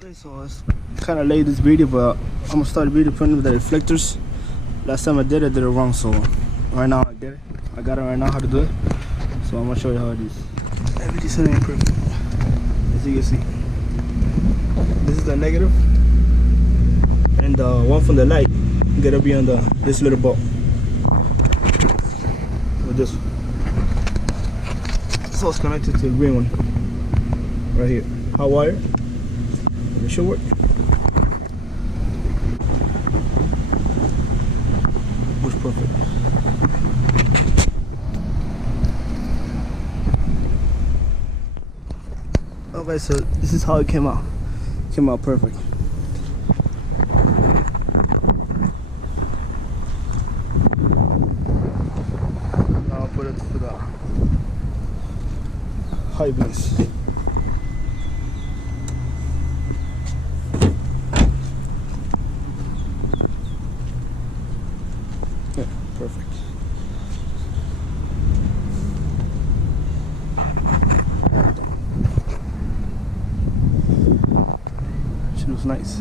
Okay, so it's kind of late this video, but I'm gonna start the video putting with the reflectors. Last time I did it wrong, so right now I get it. I got it right now how to do it. So I'm gonna show you how it is. Everything's setting perfect. As you can see, this is the negative, and the one from the light gotta be on this little bulb with this one. So it's connected to the green one right here. Hot wire. And it should work. Works perfect. Okay, so this is how it came out. Came out perfect. Now I'll put it for the high beams. Yeah, perfect. She looks nice.